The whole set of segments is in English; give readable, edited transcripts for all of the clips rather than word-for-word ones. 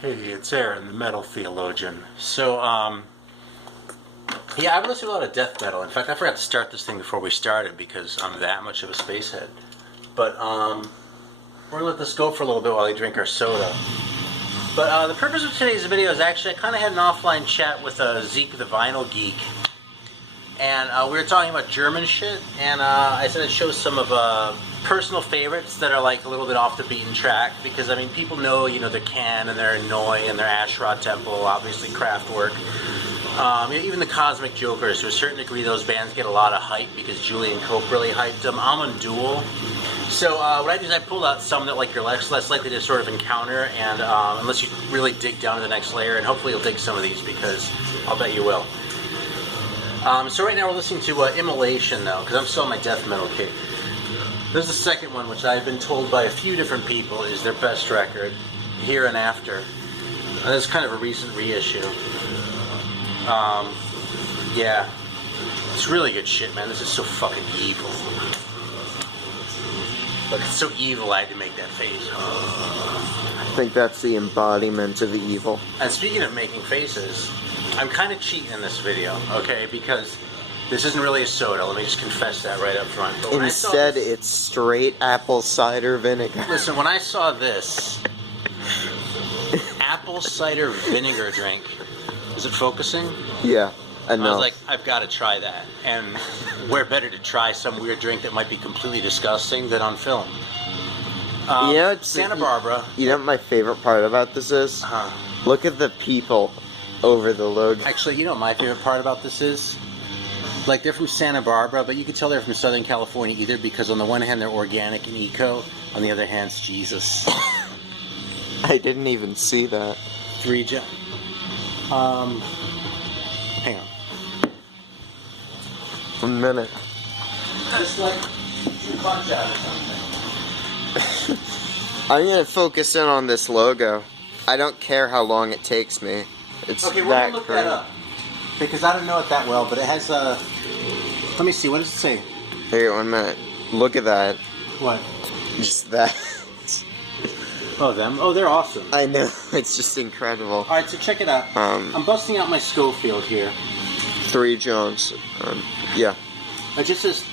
Hey, it's Aaron, the metal theologian. So, yeah, I've listened to a lot of death metal. In fact, I forgot to start this thing before we started because I'm that much of a spacehead. But, we're gonna let this go for a little bit while we drink our soda. But, the purpose of today's video is actually, I kind of had an offline chat with Zeek the Vinyl Geek. And, we were talking about German shit, and, I said I'd show some of, personal favorites that are like a little bit off the beaten track, because I mean people know, you know, their Can and their Annoy and their Asherah Temple, obviously Kraftwerk, even the Cosmic Jokers. To a certain degree those bands get a lot of hype because Julian Cope really hyped them. I'm on Duel. So what I did is I pulled out some that like you're less likely to sort of encounter, and unless you really dig down to the next layer, and hopefully you'll dig some of these because I'll bet you will. So right now we're listening to Immolation though, because I'm still on my death metal kick. There's the second one, which I've been told by a few different people is their best record, Here and After. And this is kind of a recent reissue. Yeah. It's really good shit, man. This is so fucking evil. Look, it's so evil I had to make that face. I think that's the embodiment of evil. And speaking of making faces, I'm kind of cheating in this video, okay? Because this isn't really a soda, let me just confess that right up front. But instead, it's straight apple cider vinegar. Listen, when I saw this apple cider vinegar drink, is it focusing? Yeah, I know. I was like, I've got to try that. And where better to try some weird drink that might be completely disgusting than on film? You know, Santa Barbara. You know what my favorite part about this is? Look at the people over the load. Actually, you know what my favorite part about this is? Like, they're from Santa Barbara, but you can tell they're from Southern California either, because on the one hand, they're organic and eco, on the other hand, it's Jesus. I didn't even see that. Hang on. 1 minute. Just like, punch out or something. I'm gonna focus in on this logo. I don't care how long it takes me. It's okay, we're that gonna look that up. Because I don't know it that well, but it has let me see, what does it say? Here, 1 minute. Look at that. What? Just that. Oh, them? Oh, they're awesome. I know, it's just incredible. Alright, so check it out. I'm busting out my Schofield here. 3 Jones. Yeah. It just says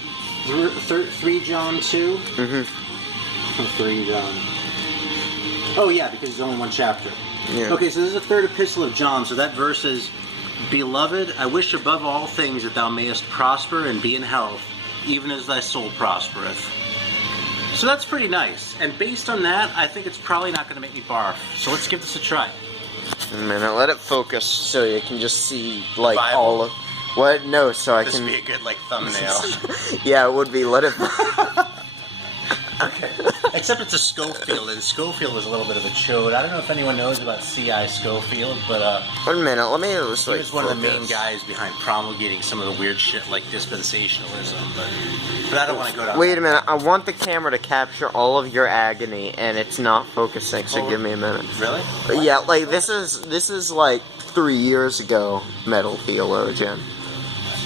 3 John 2? Mm-hmm. 3 John. Oh, yeah, because it's only one chapter. Yeah. Okay, so this is the third epistle of John, so that verse is, Beloved, I wish above all things that thou mayest prosper and be in health, even as thy soul prospereth. So that's pretty nice. And based on that, I think it's probably not going to make me barf. So let's give this a try. 1 minute, let it focus so you can just see, like, Bible? all of... What? No, so I This can... would be a good, like, thumbnail. Yeah, it would be. Let it... Okay. Except it's a Schofield, and Schofield was a little bit of a chode. I don't know if anyone knows about C.I. Schofield, but 1 minute, let me just, he like, was one of the main guys behind promulgating some of the weird shit like dispensationalism, but I don't want to go down. Wait a minute, I want the camera to capture all of your agony, and it's not focusing, so give me a minute. Really? But yeah, like, this is like 3 years ago, metal theologian.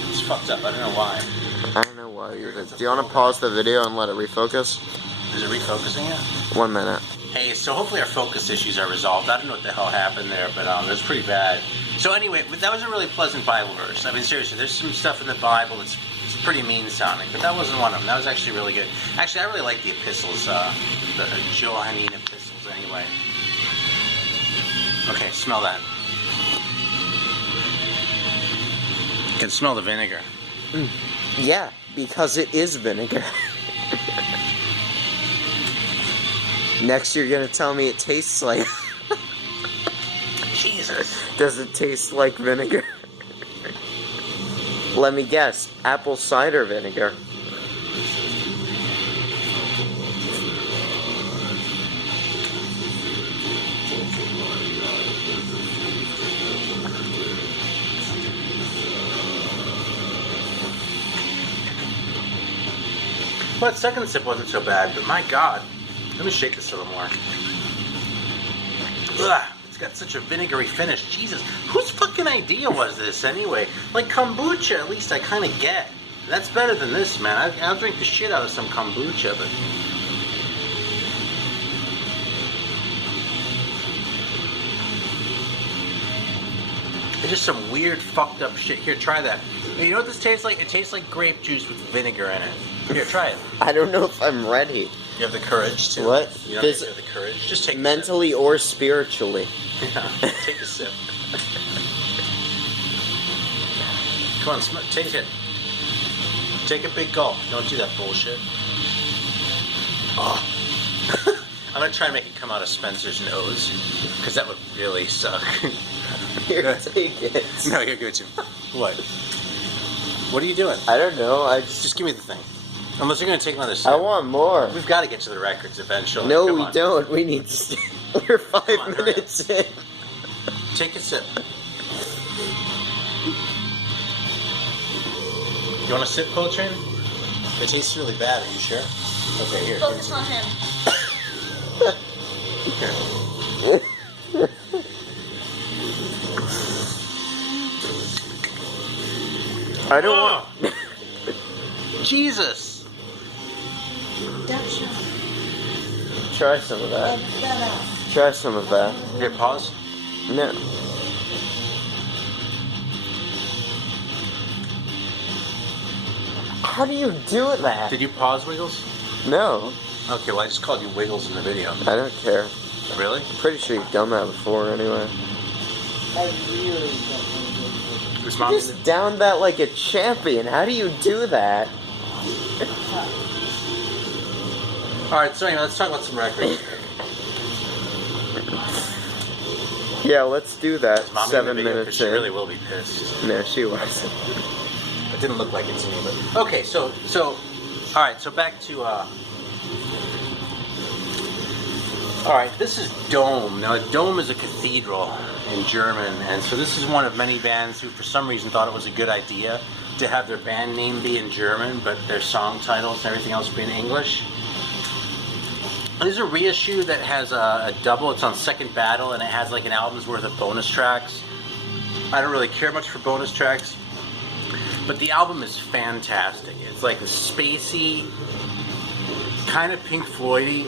It's fucked up, I don't know why. I don't know why you're... Do you want to pause the video and let it refocus? Is it refocusing it? 1 minute. Hey, so hopefully our focus issues are resolved. I don't know what the hell happened there, but it was pretty bad. So anyway, that was a really pleasant Bible verse. I mean, seriously, there's some stuff in the Bible that's pretty mean sounding, but that wasn't one of them. That was actually really good. Actually, I really like the epistles, the Johannine epistles anyway. Okay, smell that. You can smell the vinegar. Yeah, because it is vinegar. Next you're gonna tell me it tastes like... Jesus. Does it taste like vinegar? Let me guess. Apple cider vinegar. Well, that second sip wasn't so bad, but my God. Let me shake this a little more. Ugh, it's got such a vinegary finish. Jesus, whose fucking idea was this anyway? Like kombucha, at least I kind of get. That's better than this, man. I'll drink the shit out of some kombucha, but... It's just some weird, fucked up shit. Here, try that. You know what this tastes like? It tastes like grape juice with vinegar in it. Here, try it. I don't know if I'm ready. You have the courage to. What? You don't have the courage. Just take mentally a or spiritually. sip. Yeah, take a sip. Come on, take it. Take a big gulp. Don't do that bullshit. Oh. I'm gonna try and make it come out of Spencer's nose, because that would really suck. Here, take it. No, here, give it to me. What? What are you doing? I don't know. Just give me the thing. Unless you're gonna take another sip. I want more. We've got to get to the records eventually. No, Come we on. don't. We need to stay. We're 5 minutes in. Take a sip. You want a sip, Coltrane? It tastes really bad. Are you sure? Okay, here. Focus on him. Here. I don't want. Jesus! Gotcha. Try some of that. Try some of that. Here, pause. No. How do you do that? Did you pause, Wiggles? No, Okay, well, I just called you Wiggles in the video. I don't care. Really? I'm pretty sure you've done that before anyway. I really don't Was You Mom just downed that like a champion. How do you do that? Alright, so anyway, let's talk about some records. Yeah, let's do that. Mom 7 in the video, 'cause minutes she in. really will be pissed. No, she wasn't. It didn't look like it to me, but... Okay, so... Alright, so back to, Alright, this is Dome. Now, a dome is a cathedral in German, and so this is one of many bands who, for some reason, thought it was a good idea to have their band name be in German, but their song titles and everything else be in English. And there's a reissue that has a double. It's on Second Battle, and it has like an album's worth of bonus tracks. I don't really care much for bonus tracks, but the album is fantastic. It's like a spacey, kind of Pink Floyd-y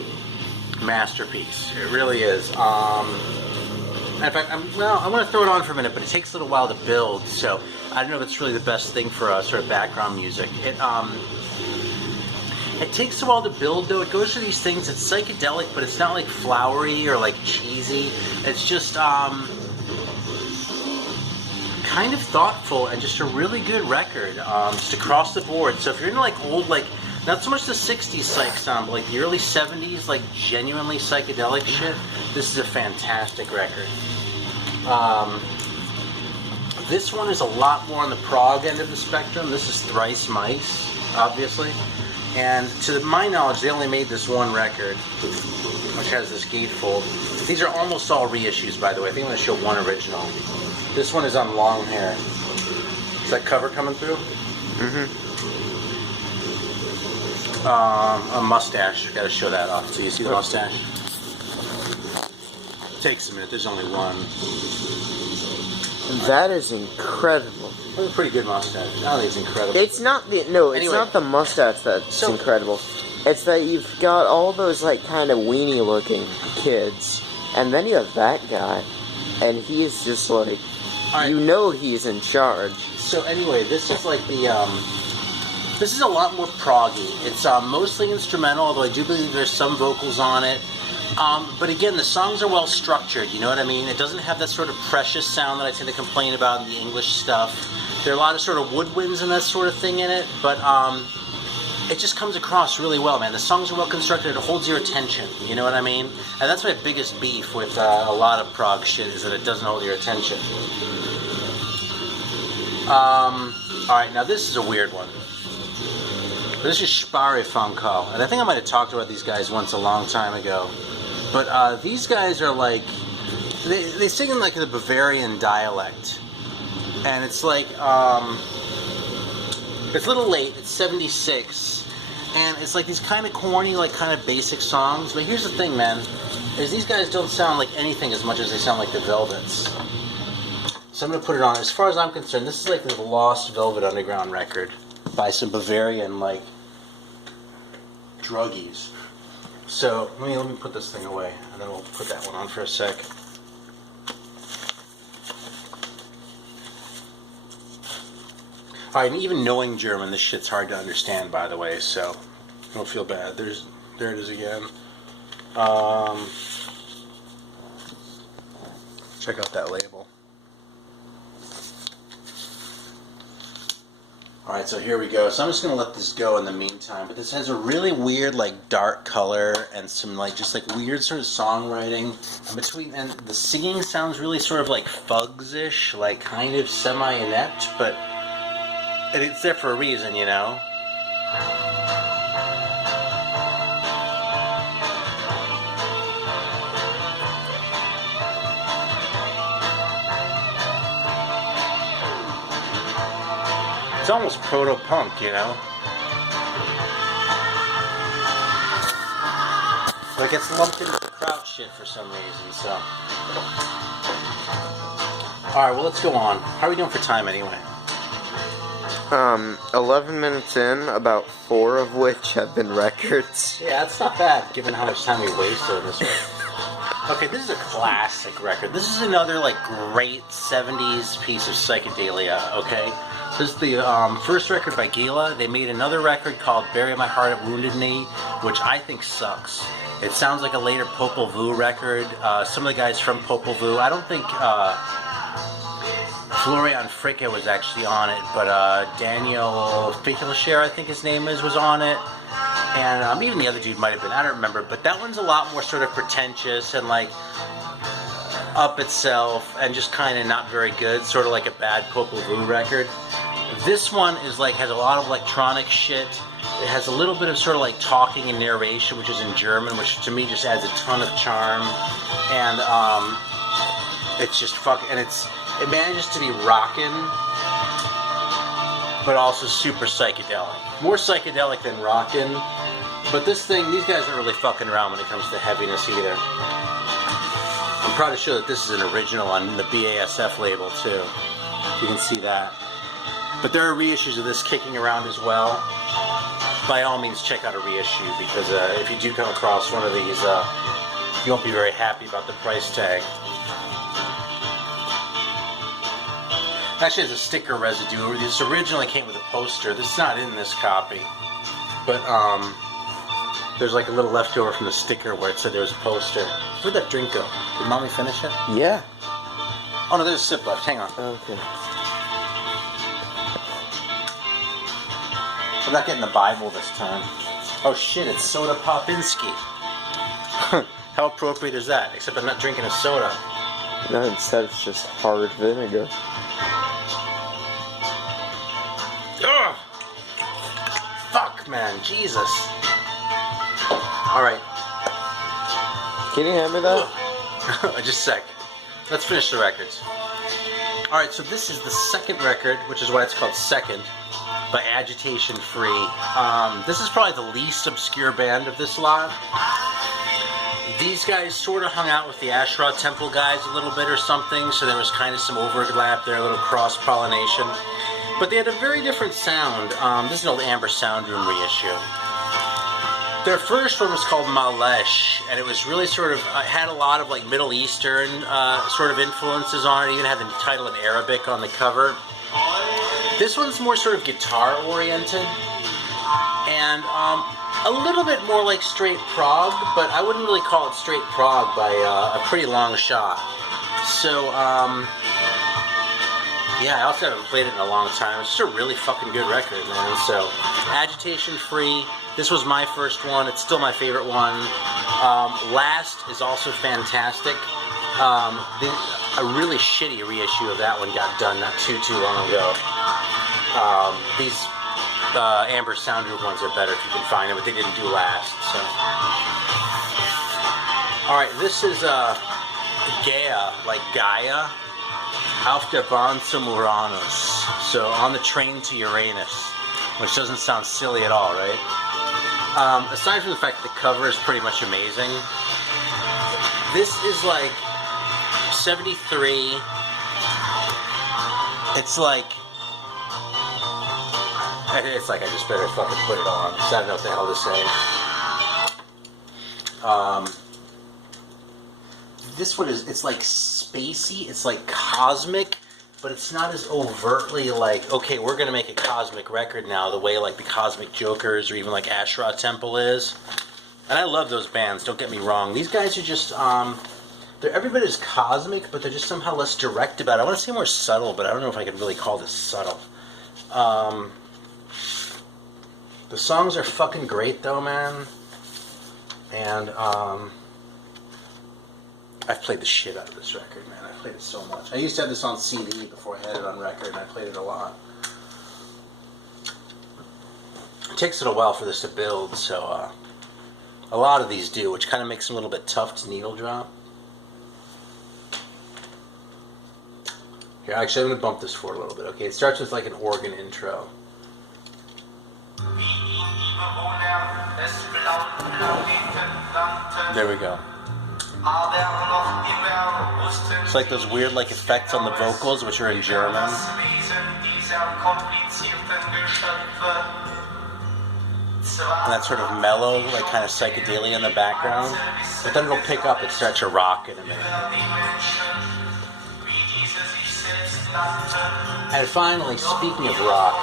masterpiece. It really is. In fact, I want to throw it on for a minute, but it takes a little while to build, so I don't know if it's really the best thing for us or background music. It takes a while to build, though. It goes through these things. It's psychedelic, but it's not like flowery or like cheesy. It's just kind of thoughtful and just a really good record, just across the board. So if you're into like old, like not so much the 60s psych sound, but like the early 70s, like genuinely psychedelic shit, this is a fantastic record. This one is a lot more on the prog end of the spectrum. This is Thrice Mice, obviously. And to my knowledge, they only made this one record, which has this gatefold. These are almost all reissues, by the way. I think I'm going to show one original. This one is on long hair. Is that cover coming through? Mm-hmm. A mustache. Got to show that off. So you see the mustache? It takes a minute. There's only one. That is incredible. That's a pretty good mustache. I don't think it's incredible. It's not the it's Anyway. not the mustache that's So- incredible. It's that you've got all those like kind of weenie looking kids, and then you have that guy, and he's just like, Alright. you know, he's in charge. So anyway, this is like the, this is a lot more proggy. It's mostly instrumental, although I do believe there's some vocals on it. But again, the songs are well structured, you know what I mean? It doesn't have that sort of precious sound that I tend to complain about in the English stuff. There are a lot of sort of woodwinds and that sort of thing in it, but it just comes across really well, man. The songs are well constructed, it holds your attention, you know what I mean? And that's my biggest beef with a lot of prog shit, is that it doesn't hold your attention. Alright, now this is a weird one. This is Sparrefunko, and I think I might have talked about these guys once a long time ago. But these guys are like, they sing in like the Bavarian dialect. And it's like, it's a little late, it's 76. And it's like these kind of corny, like kind of basic songs. But here's the thing, man, is these guys don't sound like anything as much as they sound like the Velvets. So I'm going to put it on. As far as I'm concerned, this is like the lost Velvet Underground record by some Bavarian, like, druggies. So let me put this thing away, and then we'll put that one on for a sec. Alright, and even knowing German, this shit's hard to understand, by the way, so don't feel bad. There it is again. Check out that label. Alright, so here we go. So I'm just going to let this go in the meantime, but this has a really weird, like, dark color and some, like, just, like, weird sort of songwriting. And the singing sounds really sort of, like, Fugs-ish, like, kind of semi-inept, but and it's there for a reason, you know? It's almost proto-punk, you know? But it gets lumped into Kraut shit for some reason, so. Alright, well, let's go on. How are we doing for time anyway? 11 minutes in, about 4 of which have been records. Yeah, that's not bad, given how much time we wasted on this one. Okay, this is a classic record. This is another, like, great 70s piece of psychedelia, okay? This is the first record by Gila. They made another record called Bury My Heart at Wounded Knee, which I think sucks. It sounds like a later Popol Vuh record. Some of the guys from Popol Vuh, I don't think Florian Fricke was actually on it, but Daniel Finkelshire, I think his name is, was on it. And even the other dude might have been, I don't remember. But that one's a lot more sort of pretentious and like up itself and just kind of not very good, sort of like a bad Popol Vuh record. This one is like, has a lot of electronic shit. It has a little bit of sort of like talking and narration, which is in German, which to me just adds a ton of charm. And it's just and it manages to be rockin', but also super psychedelic. More psychedelic than rockin', but these guys aren't really fucking around when it comes to heaviness either. I'm proud to show that this is an original on the BASF label too. You can see that. But there are reissues of this kicking around as well. By all means, check out a reissue, because if you do come across one of these, you won't be very happy about the price tag. Actually, there's a sticker residue. This originally came with a poster. This is not in this copy, but there's like a little leftover from the sticker where it said there was a poster. Where'd that drink go? Did Mommy finish it? Yeah. Oh no, there's a sip left. Hang on. Okay. I'm not getting the Bible this time. Oh shit, it's Soda Popinski. How appropriate is that? Except I'm not drinking a soda. No, instead it's just hard vinegar. Ugh! Fuck, man. Jesus. Alright. Can you hand me that? Just a sec. Let's finish the records. Alright, so this is the second record, which is why it's called Second, by Agitation Free. This is probably the least obscure band of this lot. These guys sort of hung out with the Asherah Temple guys a little bit or something, so there was kind of some overlap there, a little cross-pollination. But they had a very different sound. This is an old Amber Soundroom reissue. Their first one was called Malesh, and it was really sort of, had a lot of like Middle Eastern sort of influences on it. It even had the title in Arabic on the cover. This one's more sort of guitar-oriented, and a little bit more like straight prog, but I wouldn't really call it straight prog by a pretty long shot. So, yeah, I also haven't played it in a long time. It's just a really fucking good record, man. So, Agitation Free. This was my first one. It's still my favorite one. Last is also fantastic. A really shitty reissue of that one got done not too long ago. These Amber Soundroom ones are better if you can find them, but they didn't do Last. So, all right, this is Gaia, like Gaia, auf der Bahn zum Uranus. So on the train to Uranus, which doesn't sound silly at all, right? Aside from the fact that the cover is pretty much amazing, this is like 73. It's like I just better fucking put it on, because I don't know what the hell to say. This one is, it's like spacey, it's like cosmic, but it's not as overtly like, okay, we're gonna make a cosmic record now, the way like the Cosmic Jokers or even like Asherah Temple is. And I love those bands, don't get me wrong. These guys are just, they're every bit as cosmic, but they're just somehow less direct about it. I want to say more subtle, but I don't know if I can really call this subtle. The songs are fucking great though, man. And, I've played the shit out of this record, man. I've played it so much. I used to have this on CD before I had it on record, and I played it a lot. It takes it a while for this to build, so, a lot of these do, which kind of makes them a little bit tough to needle drop. Here, actually, I'm going to bump this forward a little bit, okay? It starts with like an organ intro. There we go. It's like those weird like effects on the vocals, which are in German. And that sort of mellow, like kind of psychedelia in the background. But then it'll pick up and start to rock in a minute. And finally, speaking of rock,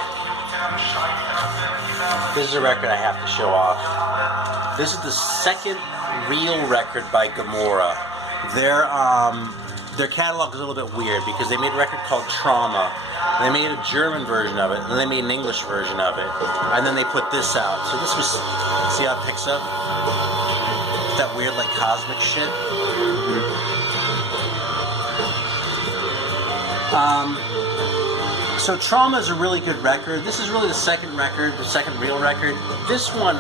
this is a record I have to show off. This is the second real record by Gomorrah. Their catalog is a little bit weird because they made a record called Trauma. They made a German version of it, and they made an English version of it, and then they put this out. So this was, see how it picks up? That weird like cosmic shit. So Trauma is a really good record. This is really the second record, the second real record. This one,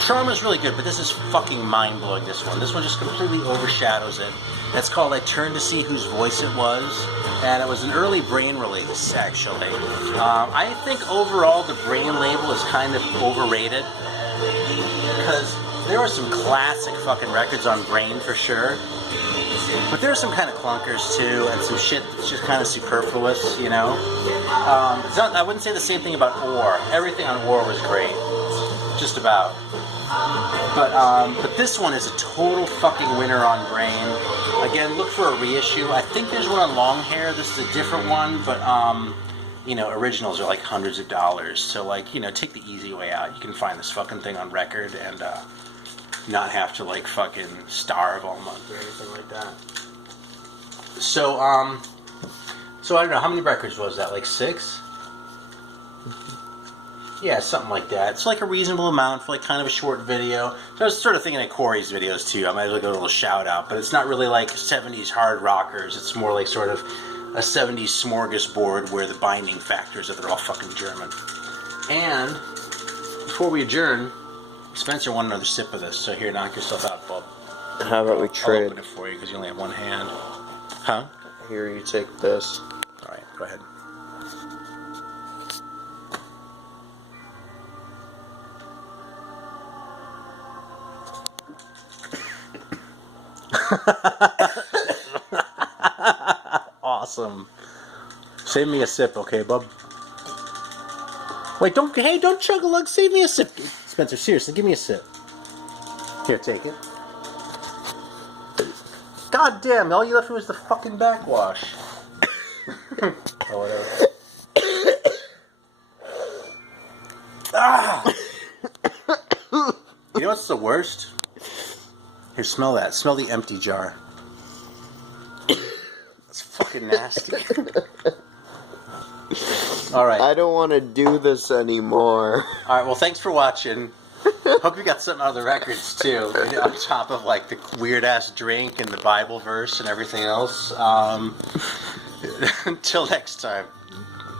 Trauma is really good, but this is fucking mind-blowing, this one. This one just completely overshadows it. It's called I Turned to See Whose Voice It Was, and it was an early Brain release, actually. I think overall the Brain label is kind of overrated, because there are some classic fucking records on Brain for sure. But there's some kind of clunkers too, and some shit that's just kind of superfluous, you know? I wouldn't say the same thing about Ore. Everything on Ore was great. Just about. But this one is a total fucking winner on Brain. Again, look for a reissue. I think there's one on Long Hair. This is a different one, but, you know, originals are like hundreds of dollars. So, like, you know, take the easy way out. You can find this fucking thing on record and, not have to like fucking starve all month or anything like that. So I don't know, how many records was that? Like 6? Yeah, something like that. It's like a reasonable amount for like kind of a short video. So I was sort of thinking of Corey's videos too. I might as well give a little shout out, but it's not really like 70s hard rockers. It's more like sort of a 70s smorgasbord where the binding factors are they're all fucking German. And before we adjourn, Spencer wanted another sip of this, so here, knock yourself out, bub. How about we trade? I'll open it for you because you only have one hand. Huh? Here, you take this. Alright, go ahead. Awesome. Save me a sip, okay, bub? Wait, don't chug a lug, save me a sip. Spencer, seriously, give me a sip. Here, take it. God damn, all you left me was the fucking backwash. Oh, whatever. Ah! You know what's the worst? Here, smell that. Smell the empty jar. It's fucking nasty. Alright. I don't want to do this anymore. Alright, well, thanks for watching. Hope you got something out of the records, too. On top of, like, the weird-ass drink and the Bible verse and everything else. Until next time.